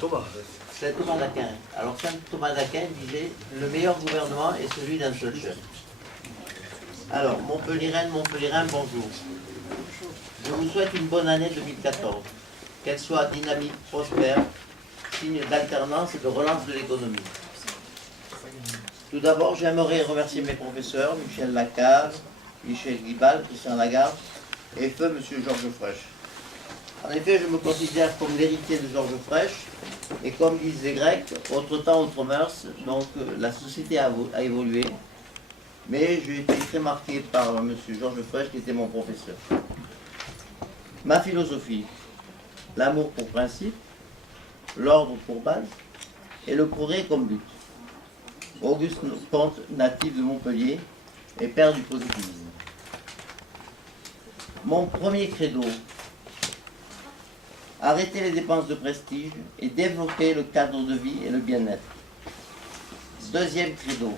Thomas. C'est Thomas d'Aquin. Alors Saint Thomas d'Aquin disait « Le meilleur gouvernement est celui d'un seul chef ». Alors, Montpellierin, bonjour. Je vous souhaite une bonne année 2014. Qu'elle soit dynamique, prospère, signe d'alternance et de relance de l'économie. Tout d'abord, j'aimerais remercier mes professeurs, Michel Lacave, Michel Guibal, Christian Lagarde et feu M. Georges Frêche. En effet, je me considère comme l'héritier de Georges Frêche, et comme disent les Grecs, autre temps, autre mœurs, donc la société a évolué, mais j'ai été très marqué par M. Georges Frêche, qui était mon professeur. Ma philosophie, l'amour pour principe, l'ordre pour base, et le progrès comme but. Auguste Comte, natif de Montpellier, et père du positivisme. Mon premier credo, arrêter les dépenses de prestige et développer le cadre de vie et le bien-être. Deuxième credo,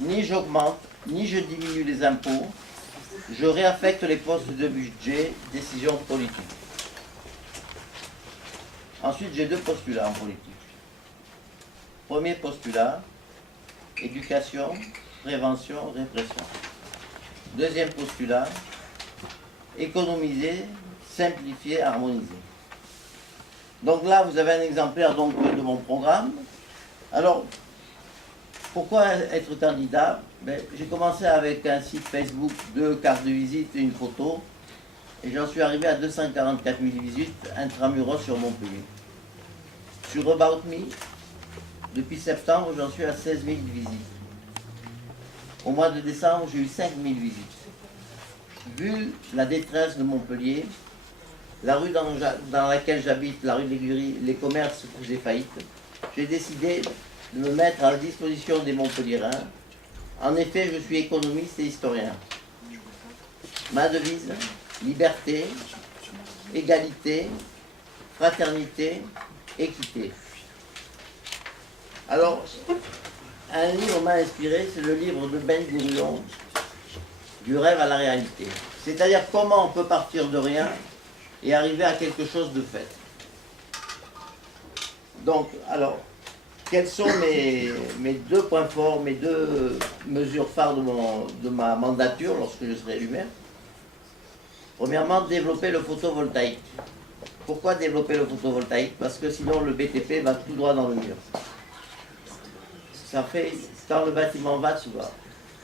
ni j'augmente, ni je diminue les impôts, je réaffecte les postes de budget, décisions politiques. Ensuite, j'ai deux postulats en politique. Premier postulat, éducation, prévention, répression. Deuxième postulat, économiser, simplifier, harmoniser. Donc là, vous avez un exemplaire donc, de mon programme. Alors, pourquoi être candidat? J'ai commencé avec un site Facebook, 2 cartes de visite et une photo, et j'en suis arrivé à 244 000 visites intramuros sur Montpellier. Sur About Me, depuis septembre, j'en suis à 16 000 visites. Au mois de décembre, j'ai eu 5 000 visites. Vu la détresse de Montpellier, la rue dans laquelle j'habite, la rue de l'Aiguillerie, les commerces faisaient faillite, j'ai décidé de me mettre à la disposition des Montpelliérains. En effet, je suis économiste et historien. Ma devise, liberté, égalité, fraternité, équité. Alors, un livre m'a inspiré, c'est le livre de Ben Gurion, Du rêve à la réalité. C'est-à-dire comment on peut partir de rien et arriver à quelque chose de fait. Donc, alors, quels sont mes deux points forts, mes deux mesures phares de ma mandature lorsque je serai élu maire? Premièrement, développer le photovoltaïque. Pourquoi développer le photovoltaïque? Parce que sinon le BTP va tout droit dans le mur. Ça fait, quand le bâtiment va, tout va.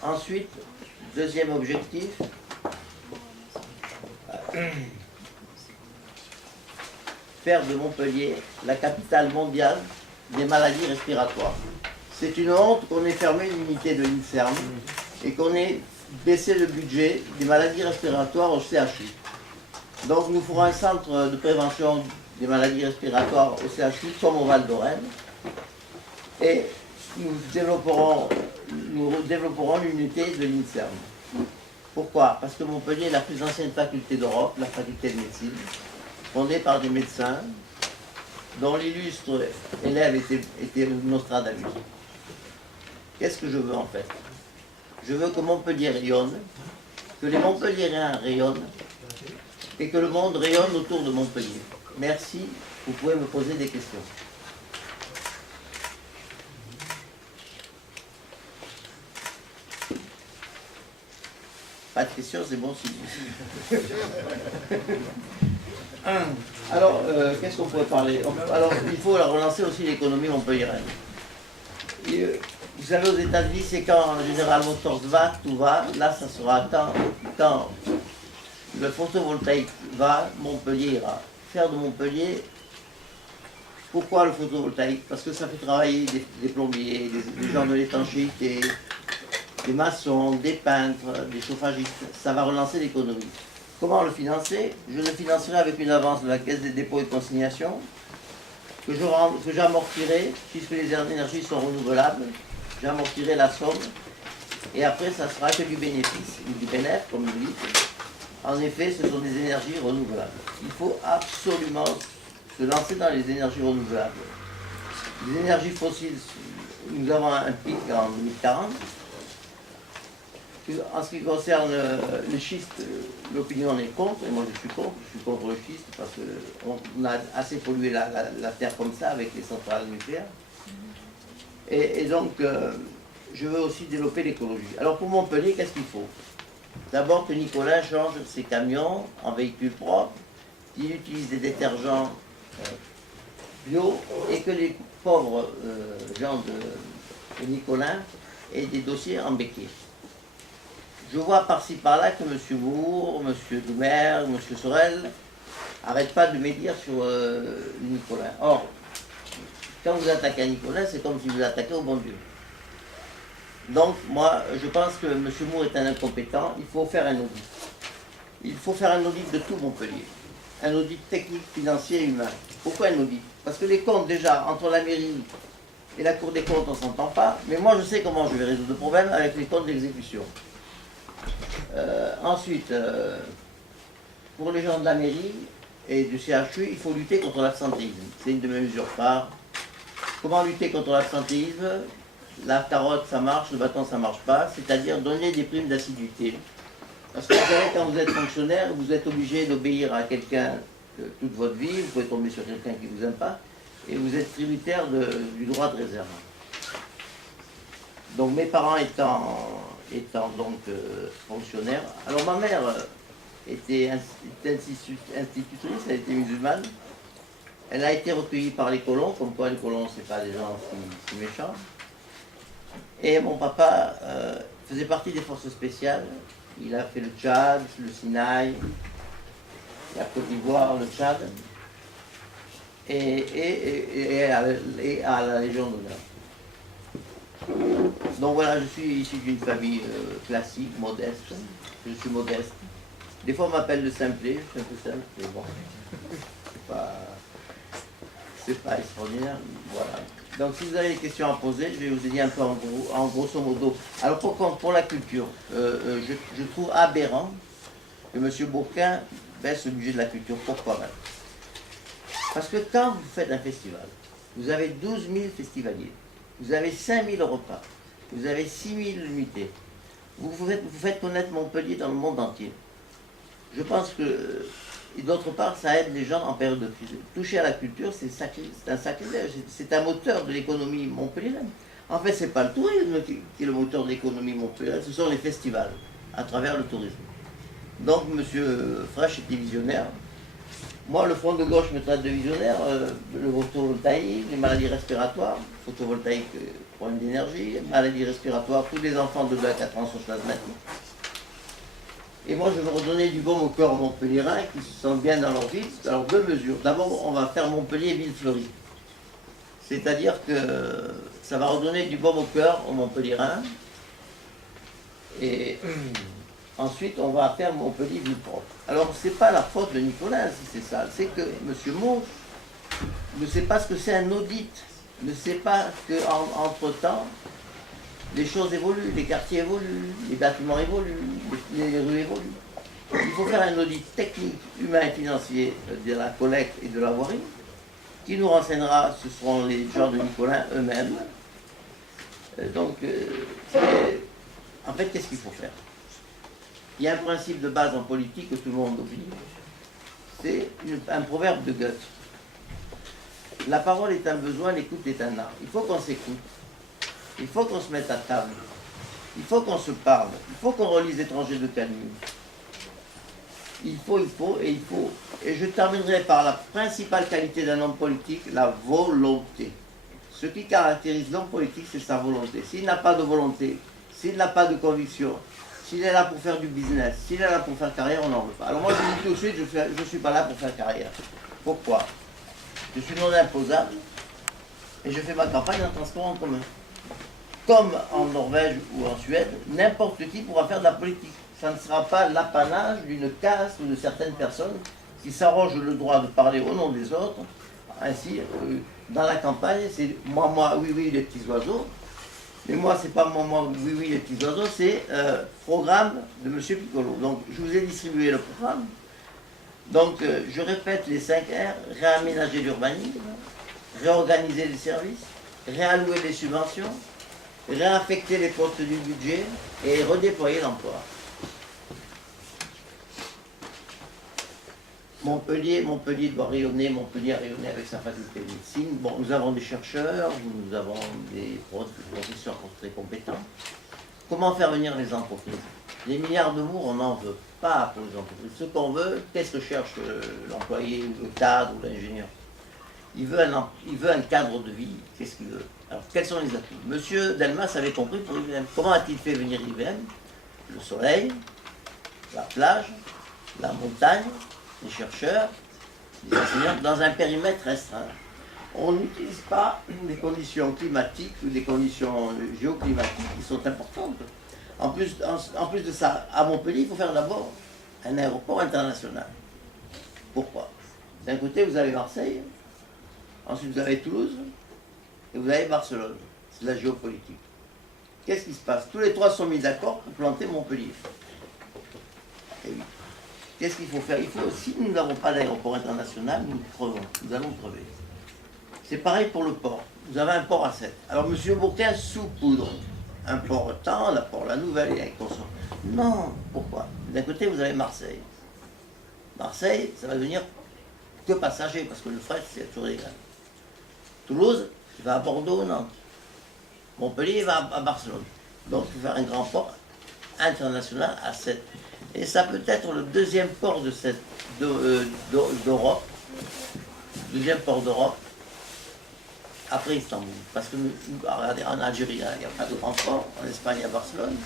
Ensuite, deuxième objectif, faire de Montpellier la capitale mondiale des maladies respiratoires. C'est une honte qu'on ait fermé l'unité de l'INSERM et qu'on ait baissé le budget des maladies respiratoires au CHU. Donc nous ferons un centre de prévention des maladies respiratoires au CHU comme au Val d'Orène et nous développerons l'unité de l'INSERM. Pourquoi? Parce que Montpellier est la plus ancienne faculté d'Europe, la faculté de médecine, fondée par des médecins dont l'illustre élève était Nostradamus. Qu'est-ce que je veux en fait? Je veux que Montpellier rayonne, que les Montpelliérains rayonnent et que le monde rayonne autour de Montpellier. Merci, vous pouvez me poser des questions. Pas de questions, c'est bon signe. Alors, qu'est-ce qu'on pourrait parler? Alors, il faut relancer aussi l'économie montpelliéraine. Vous savez, aux États-Unis, c'est quand General Motors va, tout va. Là, ça sera quand le photovoltaïque va, Montpellier ira. Faire de Montpellier, pourquoi le photovoltaïque? Parce que ça fait travailler des plombiers, des gens de l'étanchéité, des maçons, des peintres, des chauffagistes. Ça va relancer l'économie. Comment le financer? Je le financerai avec une avance de la Caisse des dépôts et consignations que j'amortirai, puisque les énergies sont renouvelables. J'amortirai la somme et après ça sera que du bénéfice, ou du bénéfice comme vous dites. En effet, ce sont des énergies renouvelables. Il faut absolument se lancer dans les énergies renouvelables. Les énergies fossiles, nous avons un pic en 2040. En ce qui concerne le schiste, l'opinion est contre, et moi je suis contre le schiste, parce qu'on a assez pollué la terre comme ça avec les centrales nucléaires. Et donc, je veux aussi développer l'écologie. Alors pour Montpellier, qu'est-ce qu'il faut? D'abord que Nicolas change ses camions en véhicules propres, qu'il utilise des détergents bio, et que les pauvres gens de Nicolas aient des dossiers en béquille. Je vois par-ci par-là que M. Bourg, M. Doumer, M. Sorel n'arrêtent pas de médire sur Nicolas. Or, quand vous attaquez à Nicolas, c'est comme si vous attaquez au bon Dieu. Donc, moi, je pense que M. Moore est un incompétent. Il faut faire un audit. Il faut faire un audit de tout Montpellier. Un audit technique, financier et humain. Pourquoi un audit? Parce que les comptes, déjà, entre la mairie et la Cour des comptes, on ne s'entend pas. Mais moi, je sais comment je vais résoudre le problème avec les comptes d'exécution. Ensuite, pour les gens de la mairie et du CHU, il faut lutter contre l'absentéisme. C'est une de mes mesures phares. Comment lutter contre l'absentéisme? La carotte, ça marche, le bâton, ça ne marche pas. C'est-à-dire donner des primes d'assiduité. Parce que vous savez, quand vous êtes fonctionnaire, vous êtes obligé d'obéir à quelqu'un toute votre vie. Vous pouvez tomber sur quelqu'un qui ne vous aime pas. Et vous êtes tributaire du droit de réserve. Donc mes parents étant donc fonctionnaire. Alors ma mère était institutrice, elle était musulmane. Elle a été recueillie par les colons, comme quoi les colons c'est pas des gens si méchants. Et mon papa faisait partie des forces spéciales. Il a fait le Tchad, le Sinaï, la Côte d'Ivoire, le Tchad, et à la Légion d'honneur. Donc voilà, je suis issu d'une famille classique, modeste. Je suis modeste. Des fois on m'appelle le simplet, je suis un peu simple, mais bon, c'est pas extraordinaire. Voilà. Donc si vous avez des questions à poser, je vais vous aider un peu en grosso modo. Alors pour la culture, je trouve aberrant que M. Bourquin baisse le budget de la culture. Pourquoi même? Parce que quand vous faites un festival, vous avez 12 000 festivaliers. Vous avez 5 000 repas, vous avez 6 000 unités. Vous faites connaître Montpellier dans le monde entier. Je pense que, et d'autre part, ça aide les gens en période de crise. Toucher à la culture, c'est un sacrilège, c'est un moteur de l'économie montpelliéraine. En fait, ce n'est pas le tourisme qui est le moteur de l'économie montpelliéraine, ce sont les festivals, à travers le tourisme. Donc, M. Fraîche était visionnaire. Moi, le Front de gauche me traite de visionnaire, le photovoltaïque, les maladies respiratoires, photovoltaïque, problème d'énergie, maladies respiratoires, tous les enfants de 2 à 4 ans sont asthmatiques. Et moi, je veux redonner du baume au cœur aux Montpelliérains qui se sentent bien dans leur vie. Alors, 2 mesures. D'abord, on va faire Montpellier ville fleurie. C'est-à-dire que ça va redonner du baume au cœur aux Montpelliérains. Et ensuite, on va faire Montpellier ville propre. Alors, ce n'est pas la faute de Nicolas, si c'est ça. C'est que M. Moore ne sait pas ce que c'est un audit. Ne sait pas qu'entre-temps, les choses évoluent, les quartiers évoluent, les bâtiments évoluent, les rues évoluent. Il faut faire un audit technique, humain et financier de la collecte et de la voirie. Qui nous renseignera, ce seront les gens de Nicolas eux-mêmes. Donc, en fait, qu'est-ce qu'il faut faire? Il y a un principe de base en politique que tout le monde oublie. C'est un proverbe de Goethe. La parole est un besoin, l'écoute est un art. Il faut qu'on s'écoute. Il faut qu'on se mette à table. Il faut qu'on se parle. Il faut qu'on relise Étrangers de Camus. Il faut. Et je terminerai par la principale qualité d'un homme politique, la volonté. Ce qui caractérise l'homme politique, c'est sa volonté. S'il n'a pas de volonté, s'il n'a pas de conviction, s'il est là pour faire du business, s'il est là pour faire carrière, on n'en veut pas. Alors moi, je vous dis tout de suite, je ne suis pas là pour faire carrière. Pourquoi? Je suis non imposable et je fais ma campagne en transport en commun. Comme en Norvège ou en Suède, n'importe qui pourra faire de la politique. Ça ne sera pas l'apanage d'une caste ou de certaines personnes qui s'arrogent le droit de parler au nom des autres. Ainsi, dans la campagne, c'est moi, oui, les petits oiseaux. Mais moi, c'est pas moi, oui, les petits oiseaux, c'est programme de M. Piccolo. Donc, je vous ai distribué le programme. Donc, je répète les 5 R, réaménager l'urbanisme, réorganiser les services, réallouer les subventions, réaffecter les postes du budget et redéployer l'emploi. Montpellier doit rayonner, Montpellier a rayonné avec sa faculté de médecine. Bon, nous avons des chercheurs, nous avons des professeurs très compétents. Comment faire venir les entreprises? Les milliards d'euros, on n'en veut pas pour les entreprises. Ce qu'on veut, qu'est-ce que cherche l'employé, ou le cadre, ou l'ingénieur? Il veut un cadre de vie. Qu'est-ce qu'il veut? Alors, quels sont les atouts? Monsieur Delmas avait compris pour IBM. Comment a-t-il fait venir IBM? Le soleil, la plage, la montagne, les chercheurs, les enseignants, dans un périmètre restreint. On n'utilise pas des conditions climatiques ou des conditions géoclimatiques qui sont importantes. En plus de ça, à Montpellier, il faut faire d'abord un aéroport international. Pourquoi? D'un côté, vous avez Marseille, ensuite vous avez Toulouse, et vous avez Barcelone. C'est la géopolitique. Qu'est-ce qui se passe? Tous les trois sont mis d'accord pour planter Montpellier. Et oui. Qu'est-ce qu'il faut faire? Si nous n'avons pas d'aéroport international, nous crevons, nous allons crever. C'est pareil pour le port. Vous avez un port à 7. Alors M. Bourquin saupoudre un port temps, la port La Nouvelle et consort. Non, pourquoi? D'un côté, vous avez Marseille. Marseille, ça va devenir que passager, parce que le fret, c'est toujours égal. Toulouse, il va à Bordeaux ou Nantes. Montpellier, il va à Barcelone. Donc, il faut faire un grand port international à 7. Et ça peut être le deuxième port d'Europe, deuxième port d'Europe, après Istanbul. Parce que, regardez, en Algérie, il n'y a pas de grand port, en Espagne, à Barcelone.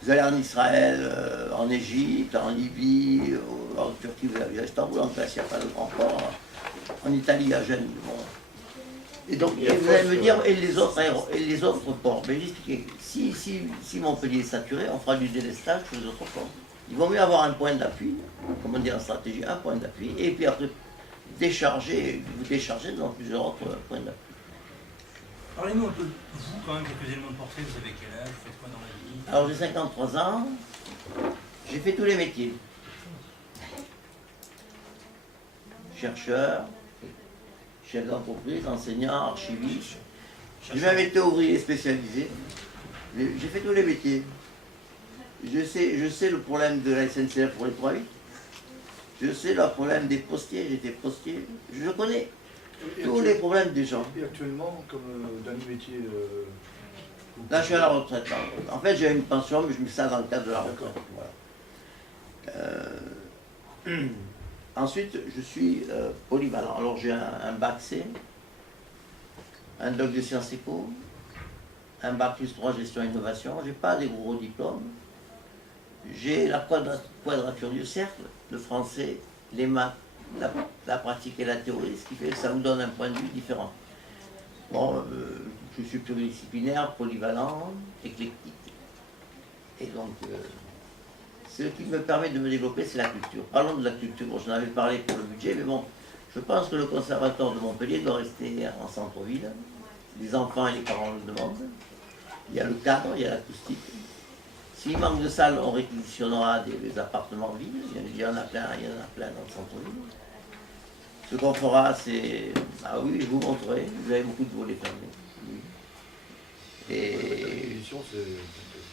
Vous allez en Israël, en Égypte, en Libye, en Turquie, vous allez à Istanbul, en Grèce, il n'y a pas de grand port. En Italie, à Gênes. Bon. Et donc, vous allez me dire, et les autres ports? Mais j'explique, si Montpellier est saturé, on fera du délestage sur les autres ports. Il vaut mieux avoir un point d'appui, comme on dit en stratégie, un point d'appui, et puis après, vous déchargez dans plusieurs autres points d'appui. Parlez-nous un peu de vous, quand même, quelques éléments de portrait. Vous avez quel âge? Vous faites quoi dans la vie? Alors, j'ai 53 ans, j'ai fait tous les métiers. Chercheur, chef d'entreprise, enseignant, archiviste. J'ai même été ouvrier spécialisé. J'ai fait tous les métiers. Je sais le problème de la SNCF pour les 3-8. Je sais le problème des postiers, j'étais postier. Je connais tous les problèmes des gens. Et actuellement, comme dernier métier... Là, je suis à la retraite. Là. En fait, j'ai une pension, mais je mets ça dans le cadre de la retraite. Voilà. Ensuite, je suis polyvalent. Alors, j'ai un bac C, un doc de sciences éco, un bac plus 3 gestion et innovation. Je n'ai pas des gros diplômes. J'ai la quadrature du cercle, le français, les maths, la pratique et la théorie, ce qui fait que ça vous donne un point de vue différent. Bon, je suis pluridisciplinaire, polyvalent, éclectique. Et donc, ce qui me permet de me développer, c'est la culture. Parlons de la culture. Bon, j'en avais parlé pour le budget, mais bon, je pense que le conservatoire de Montpellier doit rester en centre-ville. Les enfants et les parents le demandent. Il y a le cadre, il y a l'acoustique. S'il manque de salles, on réquisitionnera des appartements vides. Il y en a plein dans le centre-ville. Ce qu'on fera, c'est... Ah oui, je vous montrerai. Vous avez beaucoup de volets fermés. Oui. Et... La réquisition, c'est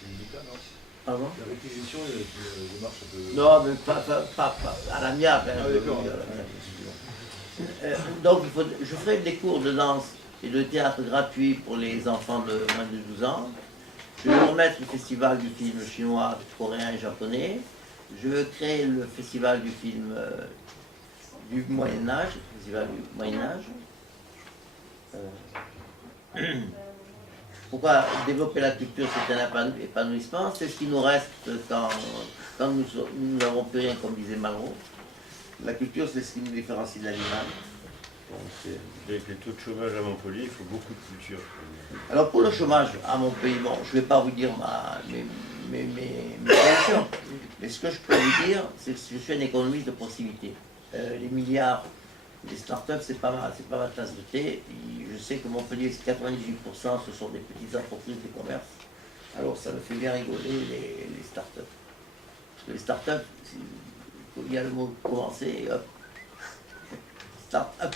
médical, non? Pardon? La réquisition, il marche un peu... Non, mais pas à l'amiable. Hein, ah, d'accord. Donc, je ferai des cours de danse et de théâtre gratuits pour les enfants de moins de 12 ans. Je vais remettre le festival du film chinois, coréen et japonais. Je veux créer le festival du film du Moyen-Âge, Pourquoi développer la culture, c'est un épanouissement? C'est ce qui nous reste quand nous n'avons plus rien, comme disait Malraux. La culture, c'est ce qui nous différencie de l'animal. Avec les taux de chômage à Montpellier, il faut beaucoup de culture. Alors pour le chômage à Montpellier, bon, je ne vais pas vous dire mes solutions, mais ce que je peux vous dire, c'est que je suis un économiste de proximité. Les milliards, les startups, c'est pas ma tasse de thé. Je sais que Montpellier, 98%, ce sont des petites entreprises de commerce. Alors ça me fait bien rigoler les startups. Parce que les startups, il y a le mot commencer et hop. Start-up.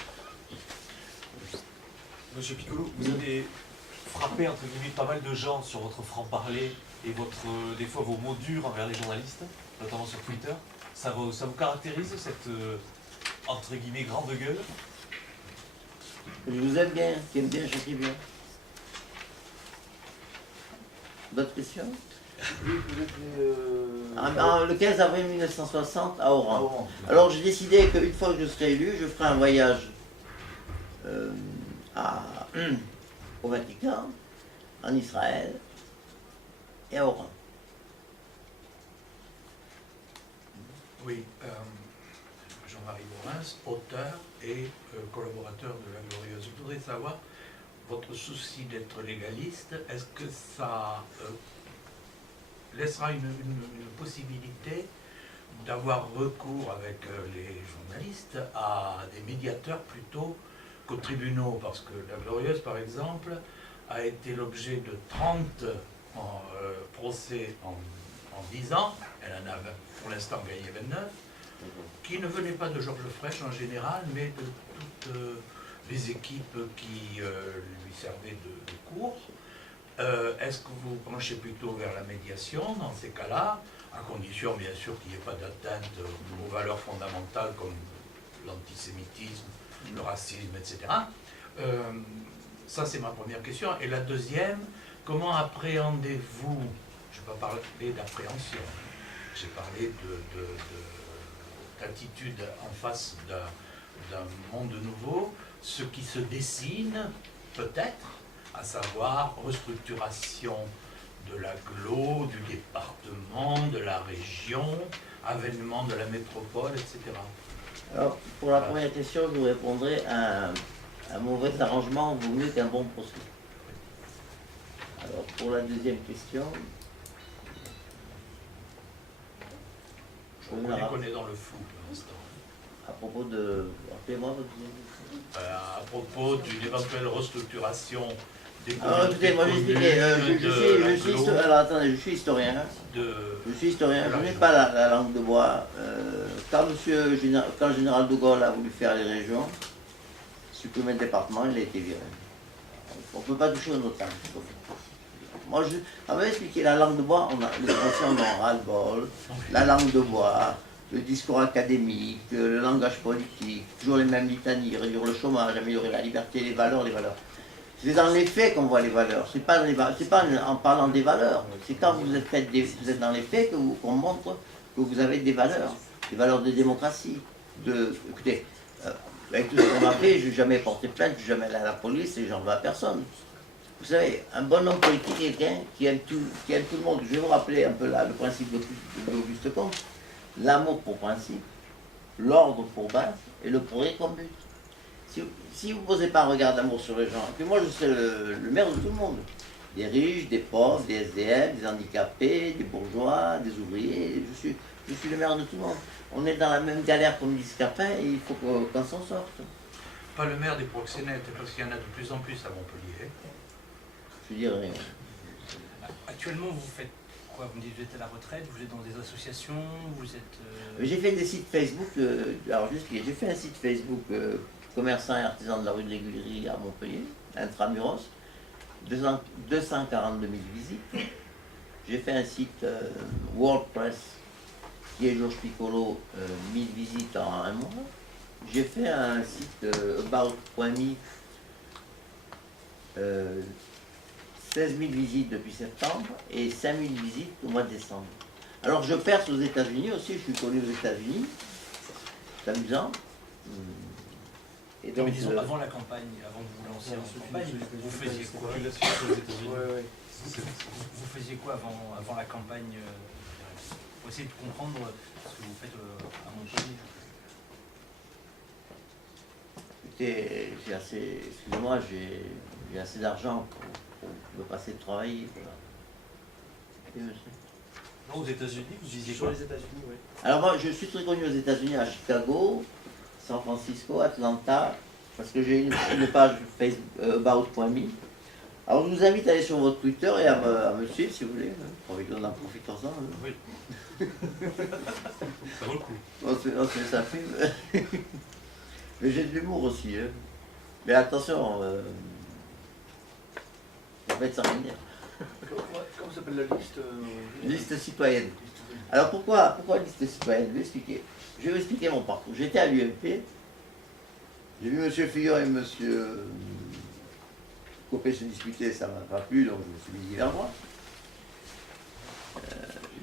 Monsieur Piccolo, vous avez frappé entre guillemets pas mal de gens sur votre franc-parler et des fois vos mots durs envers les journalistes, notamment sur Twitter. Ça vous caractérise cette entre guillemets grande gueule? Je vous aime bien, qui aime bien, j'écris bien. D'autres questions? Oui, vous êtes Le 15 avril 1960 à Oran. Oran. Alors j'ai décidé qu'une fois que je serai élu, je ferai un voyage au Vatican, en Israël et à Oran. Oui, Jean-Marie Borens, auteur et collaborateur de La Glorieuse. Je voudrais savoir, votre souci d'être légaliste, est-ce que ça laissera une possibilité d'avoir recours avec les journalistes à des médiateurs plutôt qu'aux tribunaux? Parce que La Glorieuse, par exemple, a été l'objet de 30 procès en 10 ans. Elle en a pour l'instant gagné 29, qui ne venaient pas de Georges Frêche en général, mais de toutes les équipes qui lui servaient de cours. Est-ce que vous penchez plutôt vers la médiation dans ces cas-là, à condition bien sûr qu'il n'y ait pas d'atteinte aux valeurs fondamentales comme l'antisémitisme, le racisme, etc. Ça c'est ma première question. Et la deuxième, comment appréhendez-vous, je ne vais pas parler d'appréhension, j'ai parlé d'attitude en face d'un monde nouveau, ce qui se dessine peut-être, à savoir restructuration de l'agglo, du département, de la région, avènement de la métropole, etc. Alors, pour la première question, je vous répondrai un mauvais arrangement vaut mieux qu'un bon procès. Alors, pour la deuxième question, On les connaît dans le flou pour l'instant. à propos de... Rappelez-moi votre deuxième question. À propos d'une éventuelle restructuration des Alors écoutez, moi j'expliquais, alors attendez, je suis historien. Je suis historien, je n'ai pas la langue de bois. Quand le général de Gaulle a voulu faire les régions, supprimer le département, il a été viré. On ne peut pas toucher aux notables. Moi, on m'a expliqué la langue de bois, les Français en ont ras-le-bol. La langue de bois, le discours académique, le langage politique, toujours les mêmes litanies, réduire le chômage, améliorer la liberté, les valeurs, les valeurs. C'est dans les faits qu'on voit les valeurs, c'est pas en parlant des valeurs, c'est quand vous êtes dans les faits qu'on montre que vous avez des valeurs de démocratie. Écoutez, avec tout ce qu'on m'a fait, je n'ai jamais porté plainte, je n'ai jamais allé à la police et j'en veux à personne. Vous savez, un bon homme politique est quelqu'un qui aime tout le monde. Je vais vous rappeler un peu là, le principe d'Auguste Comte. L'amour pour principe, l'ordre pour base et le progrès comme but. Si vous ne posez pas un regard d'amour sur les gens, puis moi je serai le maire de tout le monde. Des riches, des pauvres, des SDF, des handicapés, des bourgeois, des ouvriers, je suis le maire de tout le monde. On est dans la même galère comme dit Scapin et il faut qu'on s'en sorte. Pas le maire des proxénètes, parce qu'il y en a de plus en plus à Montpellier. Je dirais. Actuellement, vous faites quoi? Vous me dites que vous êtes à la retraite, vous êtes dans des associations, vous êtes... J'ai fait des sites Facebook, alors j'ai fait un site Facebook commerçant et artisan de la rue de l'Aiguillerie à Montpellier, intramuros, 242 000 visites. J'ai fait un site WordPress qui est Georges Piccolo, 1000 visites en un mois. J'ai fait un site about.me, 16 000 visites depuis septembre et 5 000 visites au mois de décembre. Alors je perce aux États-Unis aussi, je suis connu aux États-Unis, c'est amusant. Et Donc, mais disons, avant la campagne, avant de vous lancer en campagne, vous faisiez quoi? Vous faisiez quoi avant la campagne pour essayer de comprendre ce que vous faites à Montpellier? Écoutez, excusez-moi, j'ai assez d'argent pour me passer de travailler. Voilà. Non, aux États-Unis, vous disiez quoi? Sur les États-Unis, oui. Alors moi, je suis très connu aux États-Unis, à Chicago, San Francisco, Atlanta, parce que j'ai une page Facebook about.me. Alors je vous invite à aller sur votre Twitter et à me suivre si vous voulez. En profitons-en. Oui. Ça vaut le coup. On se fait ça fume. Mais j'ai de l'humour aussi. Hein. Mais attention, ça peut être sanguinaire. Comment s'appelle la liste Liste citoyenne. Alors pourquoi liste citoyenne? Je vais vous expliquer mon parcours. J'étais à l'UMP, j'ai vu M. Fillon et M. Copé se disputer, ça ne m'a pas plu, donc je me suis mis vers moi.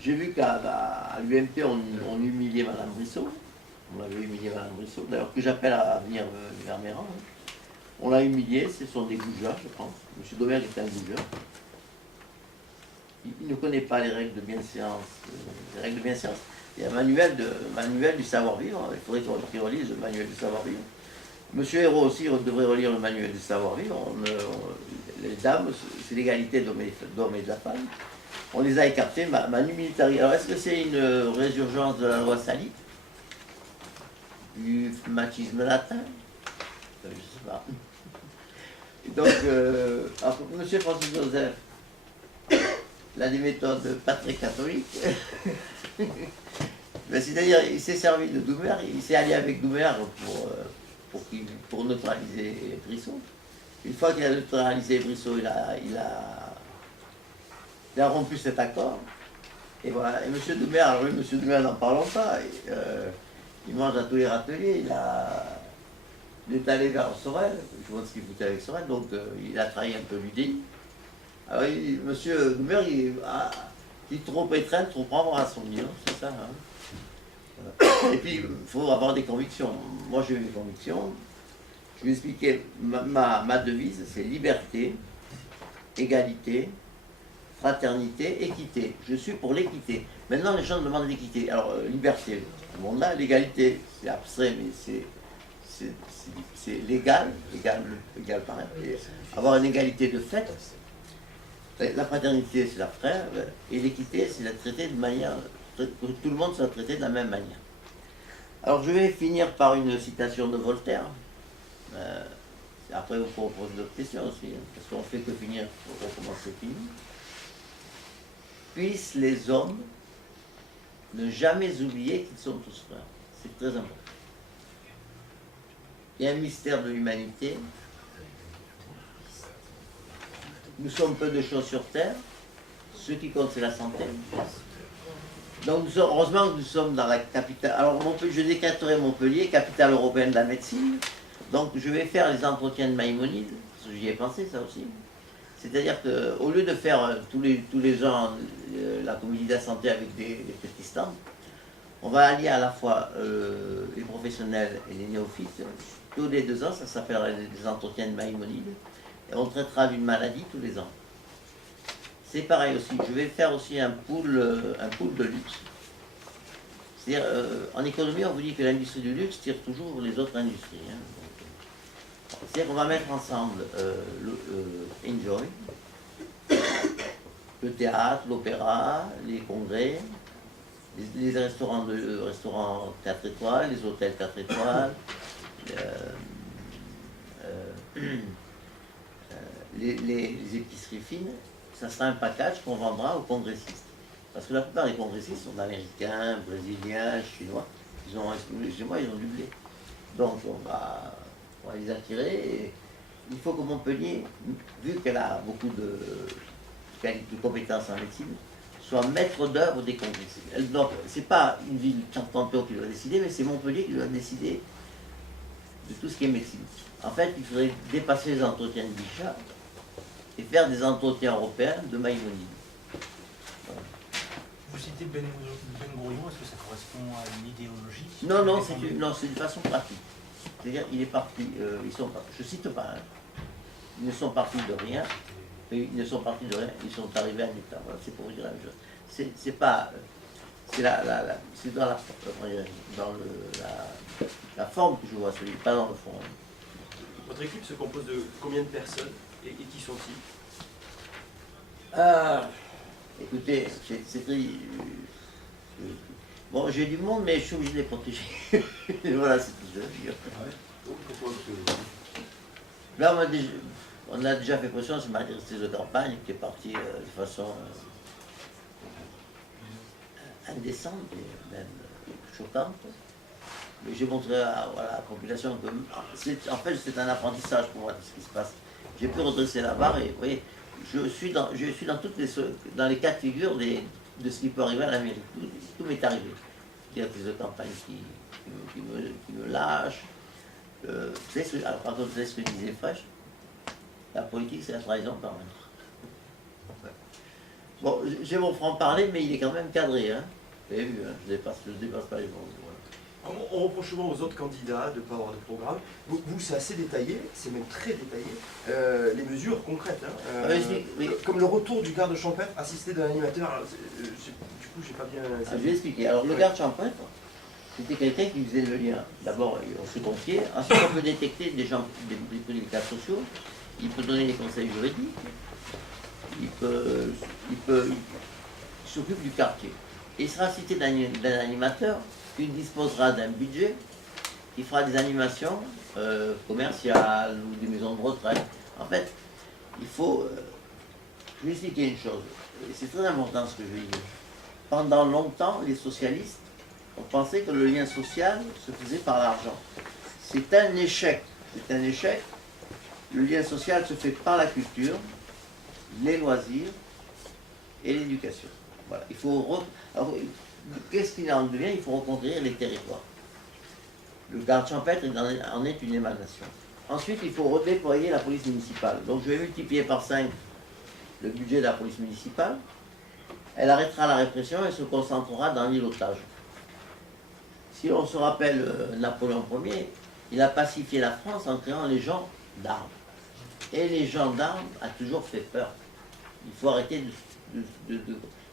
J'ai vu qu'à l'UMP, on humiliait Mme Brissot. On avait humilié Mme Brissot, d'ailleurs que j'appelle à venir vers mes rangs. On l'a humilié, ce sont des goujats, je pense. M. Domergue est un gouja. Il ne connaît pas les règles de bienséance. Les règles de bienséance. Il y a un manuel du savoir-vivre. Il faudrait qu'il relise le manuel du savoir-vivre. Monsieur Hérault aussi devrait relire le manuel du savoir-vivre. Les dames, c'est l'égalité d'hommes et de la femme. On les a écartés, manu militari. Alors, est-ce que c'est une résurgence de la loi Salique? Du machisme latin? Je ne sais pas. Et donc, monsieur Francis Joseph, il a des méthodes pas très catholiques. C'est-à-dire, il s'est servi de Doumer, il s'est allié avec Doumer pour neutraliser Brissot. Une fois qu'il a neutralisé Brissot, il a rompu cet accord. Et voilà. Et M. Doumer, alors lui, M. Doumer, n'en parlons pas. Il mange à tous les râteliers. Il est allé vers Sorel. Je vois ce qu'il foutait avec Sorel. Donc, il a trahi un peu l'UDI. Alors, M. Doumer, il trop étreint, trop prendre à son niveau. C'est ça. Hein. Voilà. Et puis, il faut avoir des convictions. Moi, j'ai eu des convictions. Je vais expliquer. Ma devise, c'est liberté, égalité, fraternité, équité. Je suis pour l'équité. Maintenant, les gens demandent l'équité. Alors, liberté, tout le monde là. L'égalité, c'est abstrait, mais c'est légal pareil. Et avoir une égalité de fait. La fraternité, c'est la frère. Et l'équité, c'est la traiter de manière... que tout le monde soit traité de la même manière. Alors, je vais finir par une citation de Voltaire. Après, vous pouvez poser d'autres questions aussi, hein, parce qu'on fait que finir pour recommencer fini. Puissent les hommes ne jamais oublier qu'ils sont tous frères. C'est très important. Il y a un mystère de l'humanité. Nous sommes peu de choses sur Terre. Ce qui compte, c'est la santé. Donc, heureusement que nous sommes dans la capitale. Alors, je décréterai Montpellier, capitale européenne de la médecine. Donc, je vais faire les entretiens de Maïmonide, parce que j'y ai pensé, ça aussi. C'est-à-dire qu'au lieu de faire tous les ans la comédie de la santé avec des petits stands, on va allier à la fois les professionnels et les néophytes. Tous les 2 ans, ça s'appellera les entretiens de Maïmonide. Et on traitera d'une maladie tous les ans. C'est pareil aussi. Je vais faire aussi un pool de luxe. C'est-à-dire, en économie, on vous dit que l'industrie du luxe tire toujours les autres industries. Hein. C'est-à-dire qu'on va mettre ensemble Enjoy, le théâtre, l'opéra, les congrès, les restaurants 4 étoiles, les hôtels 4 étoiles, les épiceries fines. Ça sera un package qu'on vendra aux congressistes. Parce que la plupart des congressistes sont américains, brésiliens, chinois. Chez moi, ils ont du blé. Donc, on va les attirer. Et il faut que Montpellier, vu qu'elle a beaucoup de compétences en médecine, soit maître d'œuvre des congressistes. C'est pas une ville Chantanto qui doit décider, mais c'est Montpellier qui doit décider de tout ce qui est médecine. En fait, il faudrait dépasser les entretiens de Bichat et faire des entretiens européens de Maïmonide. Voilà. Vous citez Ben Gourion, est-ce que ça correspond à une idéologie? Non, c'est une façon pratique. C'est-à-dire, il est parti, je cite pas, hein, ils ne sont partis de rien, ils sont arrivés à l'État. Voilà, c'est pour vous dire la même chose. C'est pas, c'est dans la forme que je vois, pas dans le fond. Hein. Votre équipe se compose de combien de personnes et qui sont-ils? Écoutez, c'est très... Bon, j'ai du monde, mais je suis obligé de les protéger. Voilà, c'est tout ce que je veux dire. Pourquoi? Là, on a déjà fait pression sur ma directrice de campagne qui est partie de façon indécente et même choquante. Mais j'ai montré à la population que... En fait, c'est un apprentissage pour moi, tout ce qui se passe. J'ai pu redresser la barre et, vous voyez, je suis dans dans les cas de figure de ce qui peut arriver à la mairie. Tout m'est arrivé. Directrice de campagne qui me lâche. Alors, par contre, vous savez ce que disait Fresh? La politique, c'est la trahison permanente. Bon, j'ai mon franc-parler, mais il est quand même cadré. Hein. Vous avez vu, hein, je ne dépasse pas les bords. Voilà. On reproche souvent aux autres candidats de ne pas avoir de programme. Vous, c'est assez détaillé, c'est même très détaillé. Les mesures concrètes, hein, Oui. comme le retour du garde champêtre assisté d'un animateur. Alors, du coup, j'ai pas bien. Je vais expliquer. Alors, le garde champêtre, c'était quelqu'un qui faisait le lien. D'abord, on se confiait. Ensuite, on peut détecter des gens, des cas sociaux. Il peut donner des conseils juridiques. Il s'occupe du quartier. Il sera cité d'un animateur qui disposera d'un budget qui fera des animations commerciales ou des maisons de retraite. En fait, il faut... je vais expliquer une chose. Et c'est très important ce que je vais dire. Pendant longtemps, les socialistes ont pensé que le lien social se faisait par l'argent. C'est un échec. C'est un échec. Le lien social se fait par la culture, les loisirs et l'éducation. Voilà. Il faut Alors, qu'est-ce qu'il en devient? Il faut reconquérir les territoires. Le garde champêtre en est une émanation. Ensuite, il faut redéployer la police municipale. Donc, je vais multiplier par 5 le budget de la police municipale. Elle arrêtera la répression et se concentrera dans l'îlotage. Si on se rappelle Napoléon Ier, il a pacifié la France en créant les gens d'armes. Et les gendarmes a toujours fait peur. Il faut arrêter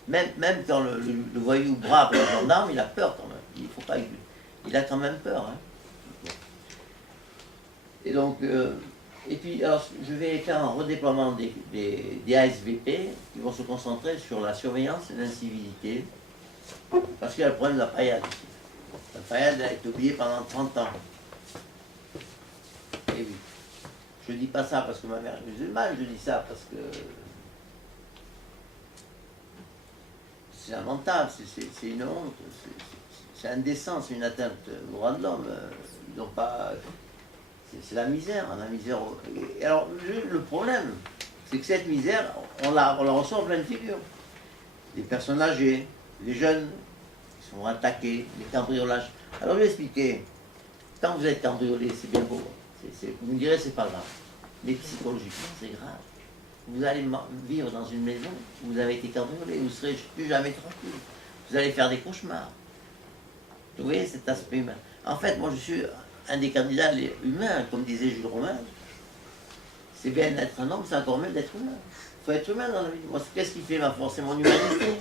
même quand le voyou brave le gendarme, il a peur quand même. Il faut pas. Il a quand même peur. Hein. Et donc, et puis, alors, je vais faire un redéploiement des ASVP qui vont se concentrer sur la surveillance et l'incivilité. Parce qu'il y a le problème de la paillade ici. La paillade a été oubliée pendant 30 ans. Et oui. Je ne dis pas ça parce que ma mère est musulmane, je dis ça parce que c'est lamentable, c'est une honte, c'est indécent, c'est une atteinte au droit de l'homme. Ils n'ont pas. C'est la misère. Et alors, le problème, c'est que cette misère, on la reçoit en pleine figure. Les personnes âgées, les jeunes, qui sont attaqués, les cambriolages. Alors, je vais expliquer. Quand vous êtes cambriolé, c'est bien beau. Vous me direz, c'est pas grave. Mais psychologiquement, c'est grave. Vous allez vivre dans une maison où vous avez été cambriolé, vous ne serez plus jamais tranquille. Vous allez faire des cauchemars. Vous voyez cet aspect humain. En fait, moi, je suis un des candidats humains, comme disait Jules Romain. C'est bien d'être un homme, c'est encore mieux d'être humain. Il faut être humain dans la vie. Moi, qu'est-ce qui fait ma force? C'est mon humanité.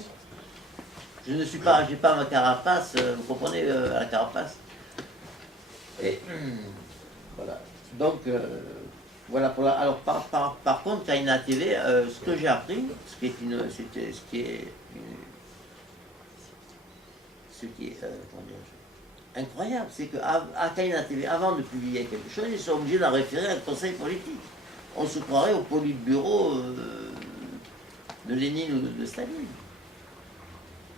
Je ne suis pas, j'ai pas ma carapace, vous comprenez, la carapace. Et voilà. Donc, voilà. Alors, par contre, Kaina TV, ce que j'ai appris, ce qui est incroyable, c'est qu'à Kaina TV, avant de publier quelque chose, ils sont obligés d'en référer à un conseil politique. On se croirait au politburo de Lénine ou de Staline,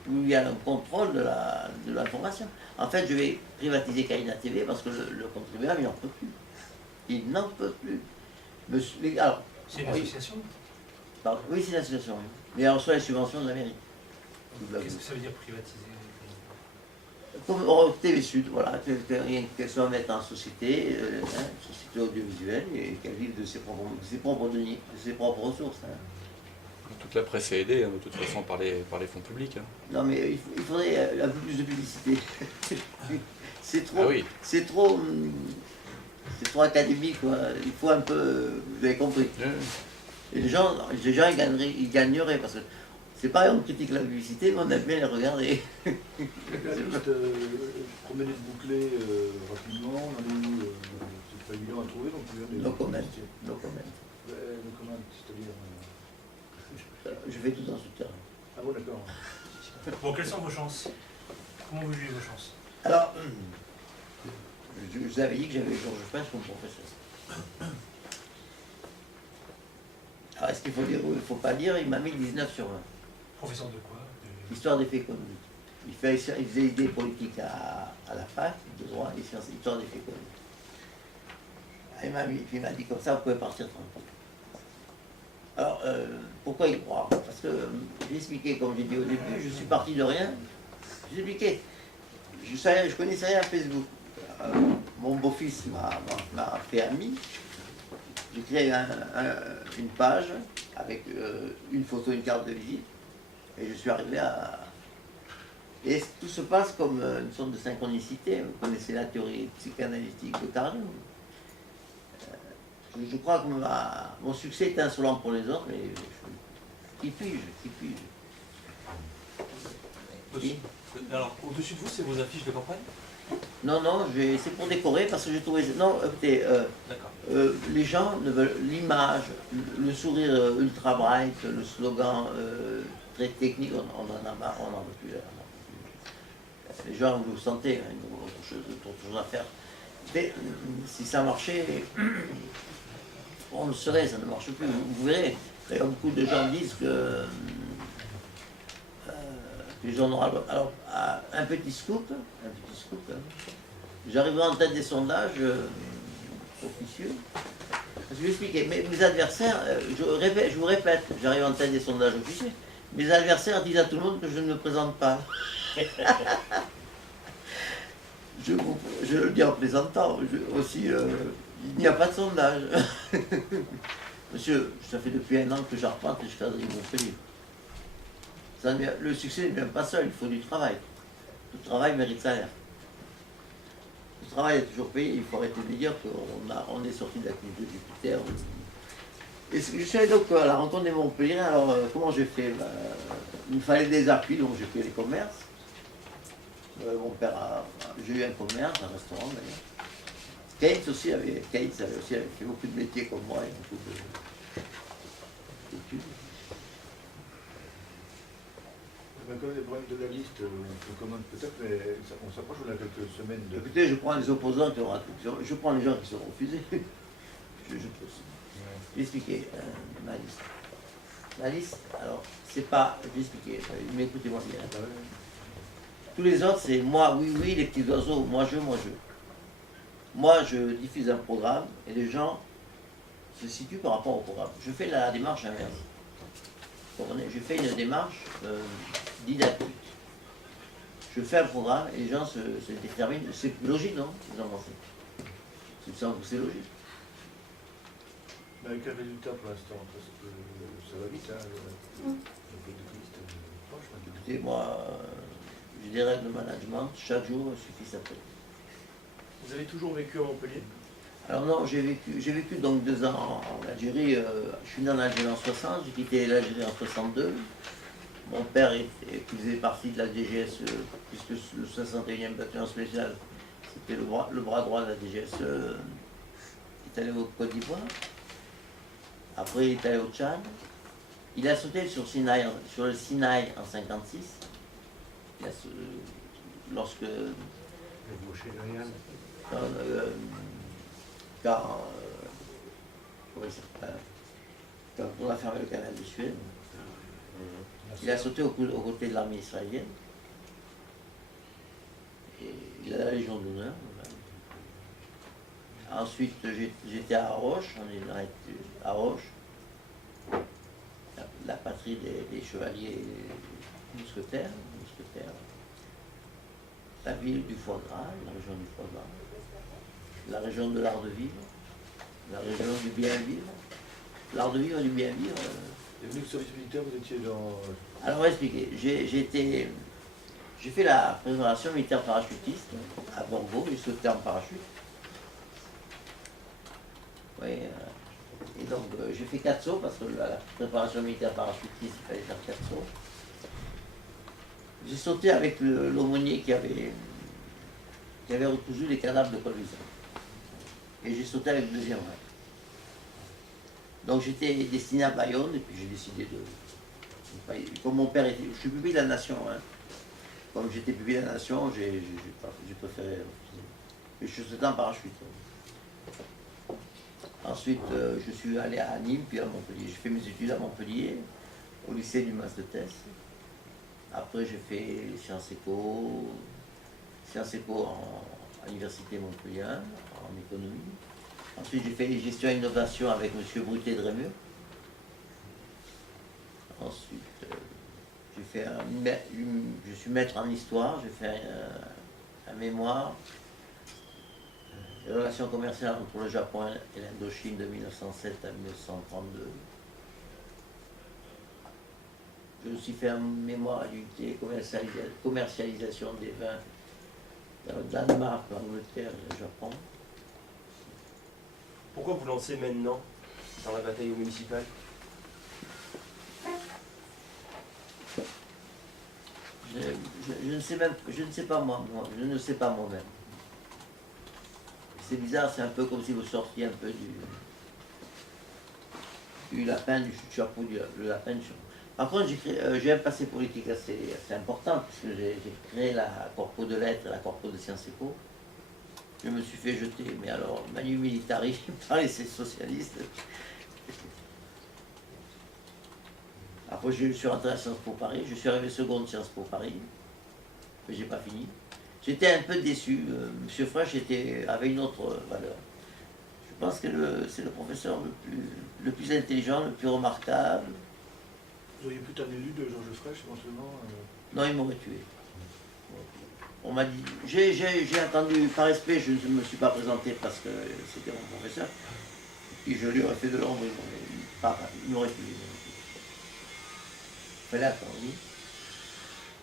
où il y a un contrôle de l'information. En fait, je vais privatiser Kaina TV parce que le contribuable, il n'en peut plus. Il n'en peut plus. Alors, c'est une association? Oui, c'est une association, oui. Mais elle reçoit les subventions de la mairie. Qu'est-ce que ça veut dire privatiser? Comme TV Sud, voilà, qu'elle soit mettre en société, société audiovisuelle, et qu'elle vive de ses propres deniers, de ses propres ressources. Hein. Toute la presse est aidée, hein, de toute façon, par les fonds publics. Hein. Non, mais il faudrait un peu plus de publicité. C'est trop, Ah oui. c'est trop académique, quoi. Il faut un peu, vous avez compris. Et les gens ils gagneraient, parce que c'est pareil, on critique la publicité, mais on aime bien les regarder. La liste, promener de boucler rapidement, on en est où? C'est pas évident à trouver, donc No comment. No comment. No comment, c'est-à-dire... Je fais tout dans ce terrain. Ah bon, d'accord. Bon, quelles sont vos chances? Comment vous jugez vos chances? Alors, je vous avais dit que j'avais Georges Prince comme professeur. Alors, est-ce qu'il faut dire ou il ne faut pas dire? Il m'a mis 19 sur 20. Professeur de quoi? Histoire des faits économiques. Il faisait des politiques à la fac, de droit, et sciences, histoire des faits économiques. Il m'a dit comme ça, vous pouvez partir tranquille. Alors, pourquoi y croire? Parce que, j'ai expliqué, comme j'ai dit au début, je suis parti de rien. J'ai expliqué. Je connaissais rien à Facebook. Mon beau-fils m'a fait ami. J'ai créé une page avec une photo, une carte de visite. Et je suis arrivé à... Et tout se passe comme une sorte de synchronicité. Vous connaissez la théorie psychanalytique de Carnot. Je crois que mon succès est insolent pour les autres, et qui puis-je Monsieur, alors, au-dessus de vous, c'est vos affiches de campagne? Non, c'est pour décorer parce que j'ai trouvé... Non, écoutez, D'accord. les gens ne veulent l'image, le sourire ultra bright, le slogan très technique, on en a marre, on n'en veut plus. Les gens, vous le sentez, hein, ils ont autre chose à faire. Mais si ça marchait, on le saurait, ça ne marche plus. Vous verrez, d'ailleurs, beaucoup de gens disent que les gens auront... Alors, un petit scoop, hein. J'arriverai en tête des sondages officieux. Parce que je vais expliquer, mes adversaires, je vous répète, j'arrive en tête des sondages officieux, mes adversaires disent à tout le monde que je ne me présente pas. Je le dis en plaisantant, aussi, il n'y a pas de sondage. Monsieur, ça fait depuis 1 an que j'arpente et je quadrille Montpellier. Le succès ne vient pas seul, il faut du travail. Le travail mérite salaire. Le travail est toujours payé, il faut arrêter de dire qu'on est sorti de la crise de Jupiter. Et je suis allé donc à la rencontre des Montpelliérains. Alors, comment j'ai fait? Il me fallait des appuis, donc j'ai fait les commerces. Mon père j'ai eu un commerce, un restaurant d'ailleurs. Keynes aussi avait fait beaucoup de métiers comme moi et beaucoup d'études. Comme les problèmes de la liste, on commande peut-être, mais on s'approche, on a quelques semaines de... Écoutez, je prends les opposants qui auront je prends les gens qui seront refusés. je peux vais expliquer ma liste. Ma liste, alors, c'est pas... Je vais expliquer, mais écoutez-moi bien. Tous les autres, c'est moi, oui, les petits oiseaux, moi, je. Moi, je diffuse un programme et les gens se situent par rapport au programme. Je fais la démarche inverse. Je fais une démarche didactique. Je fais un programme et les gens se déterminent. C'est logique, non? Vous en pensez? C'est logique. Mais avec quel résultat pour l'instant? Ça va vite, hein? Écoutez, moi, j'ai des règles de management. Chaque jour suffit sa peine. Vous avez toujours vécu à Montpellier? Alors non, j'ai vécu donc 2 ans en Algérie. Je suis né en Algérie en 60, j'ai quitté l'Algérie en 62. Mon père faisait partie de la DGSE, puisque le 61e bataillon spécial, c'était le bras droit de la DGSE. Il est allé au Côte d'Ivoire. Après, il est allé au Tchad. Il a sauté sur le Sinaï en 56. Lorsque... Quand on a fermé le canal de Suez, il a sauté aux côtés de l'armée israélienne. Et il a la Légion d'honneur. Ensuite, j'étais à Aroche, à Aroche, la patrie des chevaliers mousquetaires, la ville du foie gras, la région du foie gras, la région de l'art de vivre, la région du bien vivre. L'art de vivre et du bien vivre. Et vous, service militaire, vous étiez dans... Alors, on va expliquer. J'ai fait la préparation militaire parachutiste à Borgo, j'ai sauté en parachute. Oui, et donc j'ai fait 4 sauts parce que la préparation militaire parachutiste, il fallait faire 4 sauts. J'ai sauté avec l'aumônier qui avait recousu les cadavres de Colvison. Et j'ai sauté avec le 2e rang. Donc j'étais destiné à Bayonne et puis j'ai décidé de... Comme mon père était... Je suis pupille de la nation. Hein. Comme j'étais pupille de la nation, j'ai préféré refuser. Mais je suis sauté en parachute. Ensuite, je suis allé à Nîmes, puis à Montpellier. J'ai fait mes études à Montpellier, au lycée du Mas de Tess. Après, j'ai fait Sciences Éco à l'université Montpellier, en économie. Ensuite, j'ai fait gestion et innovation avec M. Brutet de Rémur. Ensuite, je suis maître en histoire, j'ai fait un mémoire. Les relations commerciales entre le Japon et l'Indochine de 1907 à 1932. J'ai aussi fait un mémoire à l'unité commercialisation des vins dans le Danemark, l'Angleterre et le Japon. Pourquoi vous lancez maintenant dans la bataille municipale? Je ne sais pas je ne sais pas moi-même. C'est bizarre, c'est un peu comme si vous sortiez un peu du lapin, du chapeau, le lapin du chapeau. Par contre, j'ai un passé politique assez important, parce que j'ai créé la Corpo de Lettres et la Corpo de Sciences Po. Je me suis fait jeter, mais alors, manu militari par les socialistes. Après, je suis rentré à Sciences Po Paris, je suis arrivé seconde Sciences Po Paris, mais j'ai pas fini. J'étais un peu déçu. Monsieur Fraîche avait une autre valeur. Je pense que c'est le professeur le plus intelligent, le plus remarquable. Vous auriez pu un élu de Georges Fraîche éventuellement Non, il m'aurait tué. On m'a dit. J'ai attendu, par respect, je ne me suis pas présenté parce que c'était mon professeur. Et je lui aurais fait de l'ombre, il m'aurait tué. Il fallait attendre, oui.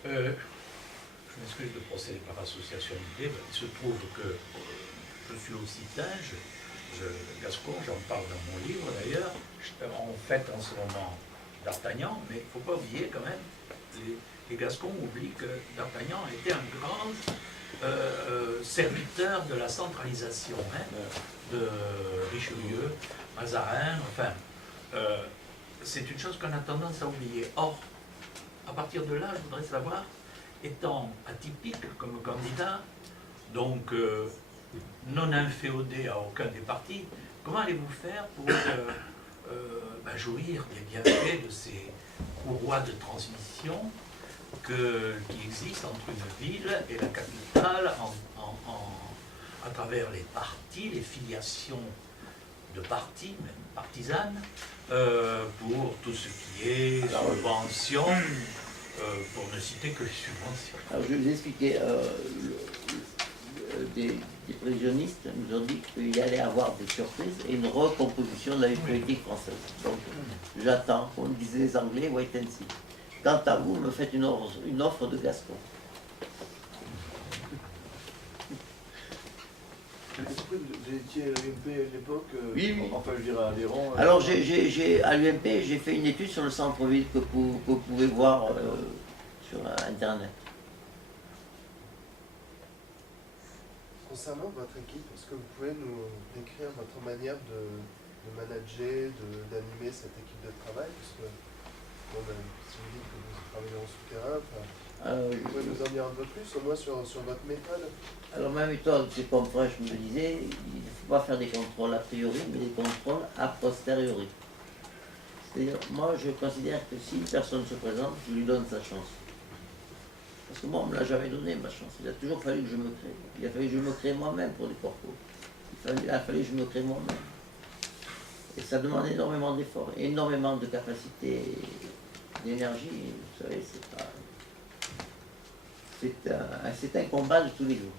Je m'excuse de procéder par association d'idées. Il se trouve que je suis occitan, gascon, j'en parle dans mon livre d'ailleurs. On fête en ce moment d'Artagnan, mais il ne faut pas oublier quand même, les Gascons oublient que d'Artagnan était un grand serviteur de la centralisation de Richelieu, Mazarin, enfin, c'est une chose qu'on a tendance à oublier. Or, à partir de là, je voudrais savoir, étant atypique comme candidat, donc non inféodé à aucun des partis, comment allez-vous faire pour jouir des bienfaits de ces courroies de transmission qui existent entre une ville et la capitale à travers les partis, les filiations de partis, même partisanes, pour tout ce qui est subvention, pour ne citer que les subventions. Alors je vais vous expliquer. Des prévisionnistes nous ont dit qu'il y allait avoir des surprises et une recomposition de la vie politique française. Donc j'attends, comme disaient les Anglais, wait and see. Quant à vous, me faites une offre de Gascon. Vous étiez à l'UMP à l'époque Oui, oui. Enfin, je dirais adhérent. Alors à l'UMP, j'ai fait une étude sur le centre-ville que vous pouvez voir sur Internet. Concernant votre équipe, est-ce que vous pouvez nous décrire votre manière de manager, d'animer cette équipe de travail? Parce que si vous dites que vous travaillez en souterrain, vous pouvez nous en dire un peu plus, au moins sur votre méthode? Alors ma méthode, c'est comme Fraîche me disait, il ne faut pas faire des contrôles a priori, mais des contrôles a posteriori. C'est-à-dire, moi je considère que si une personne se présente, je lui donne sa chance. Parce que moi, on ne me l'a jamais donné, ma chance. Il a toujours fallu que je me crée. Il a fallu que je me crée moi-même pour des corpos. Il a fallu que je me crée moi-même. Et ça demande énormément d'efforts, énormément de capacité, d'énergie. Vous savez, c'est un combat de tous les jours.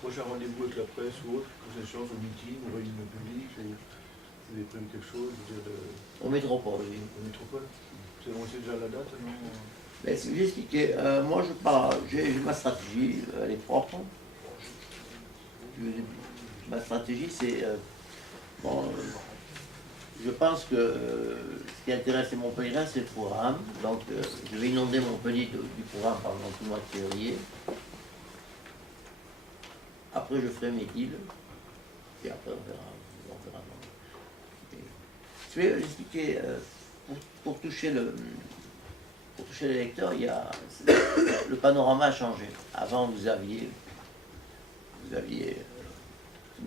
Prochain rendez-vous avec la presse ou autre, prochaine séance au meeting, ou réunion publique, vous avez prévu quelque chose Au métropole, oui. Au métropole. On sait déjà la date, non? Ben, si vous expliquez, moi j'ai ma stratégie, elle est propre. Ma stratégie, c'est je pense que ce qui intéresse les Montpellierins, c'est le programme. Donc je vais inonder Montpellier du programme pendant tout le mois de février. Après, je ferai mes deals. Et après, on verra. Je vais expliquer, pour toucher l'électeur, le panorama a changé. Avant, vous aviez les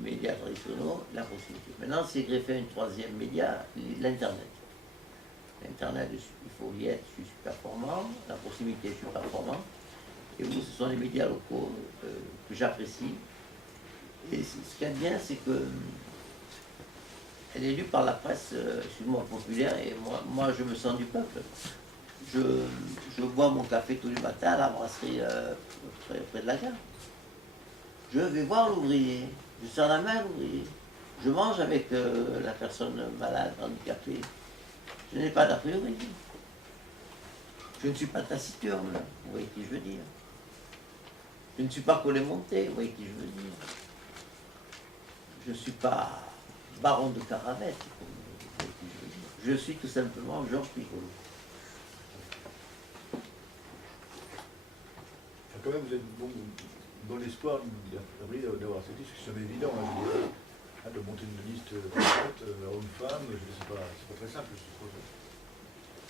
médias traditionnels, la possibilité. Maintenant, c'est greffé un troisième média, l'Internet. L'Internet, il faut y être super performant, la proximité est super performante. Et vous, ce sont les médias locaux que j'apprécie. Et ce qu'il y a de bien, c'est que elle est lue par la presse, excuse-moi, populaire, et moi je me sens du peuple. Je bois mon café tous les matins à la brasserie près de la gare. Je vais voir l'ouvrier, je serre la main à l'ouvrier. Je mange avec la personne malade, handicapée. Je n'ai pas d'a priori. Je ne suis pas taciturne, vous voyez qui je veux dire. Je ne suis pas collé-monté, vous voyez qui je veux dire. Je ne suis pas baron de Caravette, vous voyez qui je veux dire. Je suis tout simplement Georges Piccolo. Quand même, vous êtes dans l'espoir d'avoir cette liste, c'est jamais évident, hein, je dirais, hein, de monter une liste complète, homme-femme, c'est pas très simple, je suppose.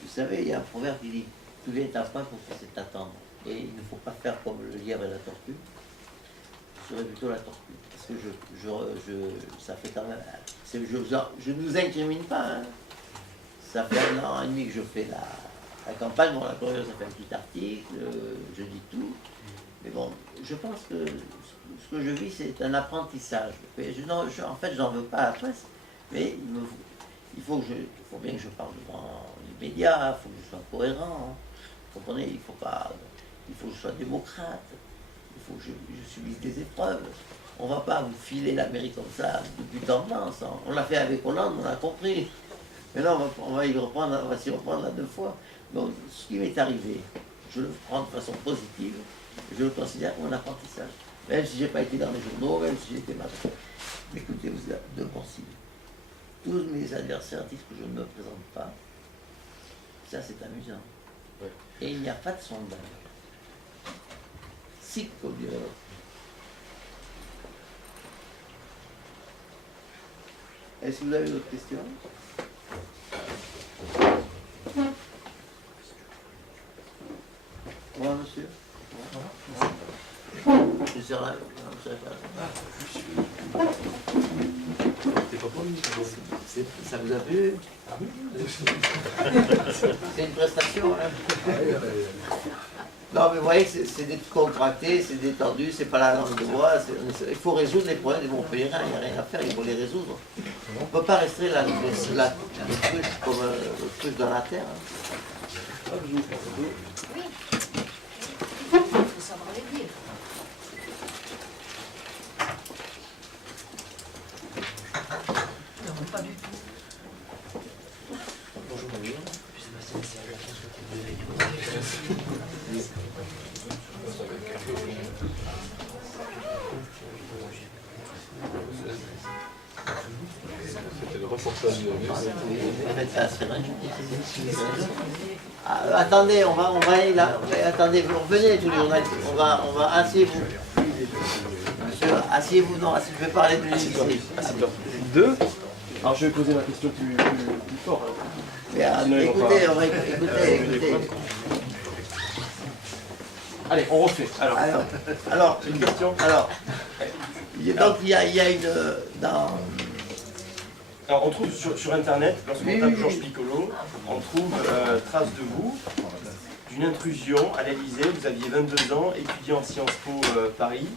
Vous savez, il y a un proverbe qui dit « Tout vient à point pour ce c'est attendre ». Et il ne faut pas faire comme le lièvre et la tortue. Je serais plutôt la tortue. Parce que ça fait quand même... Je ne vous incrimine pas, hein. Ça fait 1 an et demi que je fais la campagne. Bon, la Glorieuse a fait un petit article, je dis tout. Mais bon, je pense que ce que je vis, c'est un apprentissage. En fait, j'en veux pas à la presse, mais il faut bien que je parle devant les médias, il faut que je sois cohérent. Hein. Vous comprenez, il faut que je sois démocrate, il faut que je subisse des épreuves. On ne va pas vous filer l'Amérique comme ça, depuis tendance. Hein. On l'a fait avec Hollande, on a compris. Mais là, on va s'y reprendre là 2 fois. Donc, ce qui m'est arrivé, je le prends de façon positive, je le considère comme un apprentissage. Même si je n'ai pas été dans les journaux, même si j'ai été malade. Mais écoutez, vous êtes de bons signes. Tous mes adversaires disent que je ne me présente pas. Ça, c'est amusant. Ouais. Et il n'y a pas de sondage. Si Est-ce que vous avez d'autres questions? Moi, monsieur. Je suis là. Ça vous a plu? C'est une prestation, hein? Non, mais vous voyez, c'est décontracté, c'est détendu, c'est pas la langue de bois. Il faut résoudre les problèmes des Montpellierins, il n'y a rien à faire, il faut les résoudre. On ne peut pas rester là, le truc comme le truc dans la terre. Hein. Il faut savoir les dire. Non, pas du tout. Bonjour, bonjour. C'était le reportage de attendez, on va aller là. Attendez, vous revenez tous les journalistes. On va asseyez-vous. Monsieur, asseyez-vous, non, je vais parler de l'université. Deux. Alors je vais poser ma question plus fort. Écoutez, écoutez. Allez, on refait. Alors, une question. Alors, donc il y a une... Alors on trouve sur internet, lorsqu'on tape Georges Piccolo, on trouve trace de vous, d'une intrusion à l'Elysée. Vous aviez 22 ans, étudiant en Sciences Po Paris.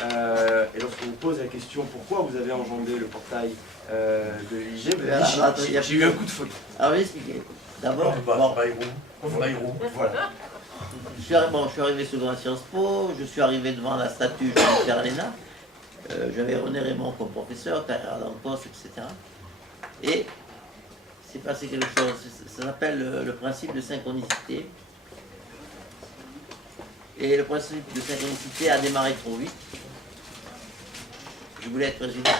Et lorsqu'on vous pose la question pourquoi vous avez enjambé le portail de l'Elysée, vous avez dit j'ai eu un coup de folie. Alors, je vais expliquer. D'abord, Voilà. je suis arrivé second à Sciences Po, je suis arrivé devant la statue de Pierre Léna. J'avais René Raymond comme professeur, carrière d'Ancos, etc. Et c'est passé quelque chose, ça s'appelle le principe de synchronicité. Et le principe de synchronicité a démarré trop vite. Je voulais être président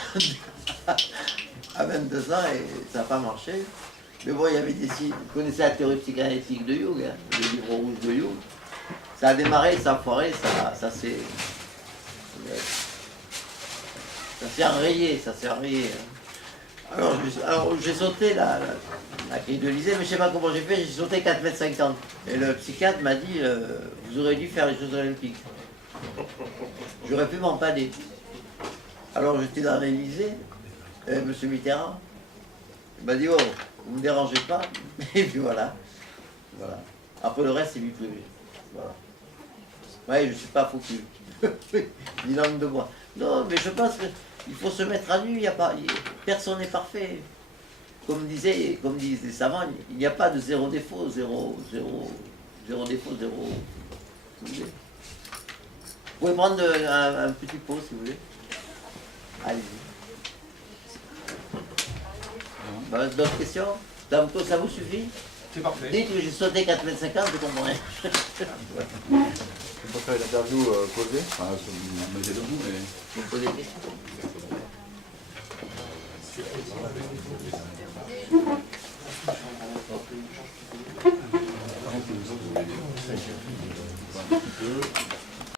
à 22 ans et ça n'a pas marché. Mais bon, il y avait des signes. Vous connaissez la théorie psychanalytique de Jung, hein, le livre rouge de Jung. Ça a démarré, ça a foiré, ça s'est enrayé, Alors j'ai sauté la grille de l'Élysée, mais je ne sais pas comment j'ai fait, j'ai sauté 4,50 m. Et le psychiatre m'a dit, vous aurez dû faire les Jeux Olympiques. J'aurais pu m'empaler. Alors j'étais dans l'Élysée, M. Mitterrand, il m'a dit, oh, vous ne me dérangez pas. Et puis voilà. Après le reste, c'est vie privée. Voilà. Ouais, je ne suis pas foutu. Ni langue de bois. Non, mais je pense qu'il faut se mettre à nu, personne n'est parfait. Comme disaient les savants, il n'y a pas de zéro défaut, zéro défaut, zéro. Vous pouvez prendre un petit pot si vous voulez. Allez-y. D'autres questions? Ça vous suffit? C'est parfait. Dites que j'ai sauté 4,50 m, je comprends rien. Je peux faire l'interview posée, enfin, me mettez debout, mais... Vous me posez des questions? Par contre, les autres, vous voulez dire.